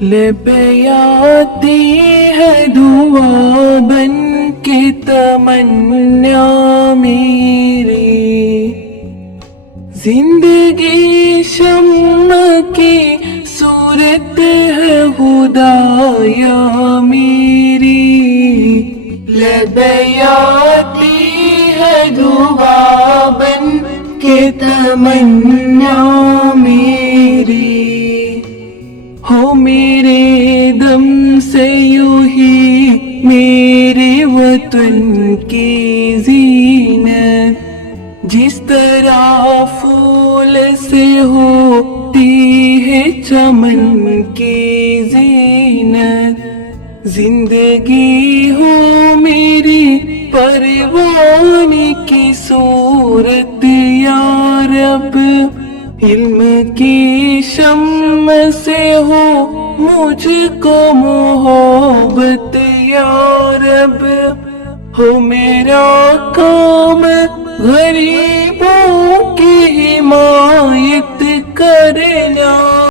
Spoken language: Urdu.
لبیں آتی ہے دعا بن کے تمنا میری، زندگی شمع کی صورت ہے خدایا میری، لبیں آتی ہے دعا بن کے تمنا میری، ہو میرے دم سے یوں ہی میرے وطن کی زینت، جس طرح پھول سے ہوتی ہے چمن کی زینت، زندگی ہو میری پروان کی صورت یا رب، علم کی شمع سے ہو مجھ کو محبت یا رب، ہو میرا کام غریبوں کی حمایت کرنا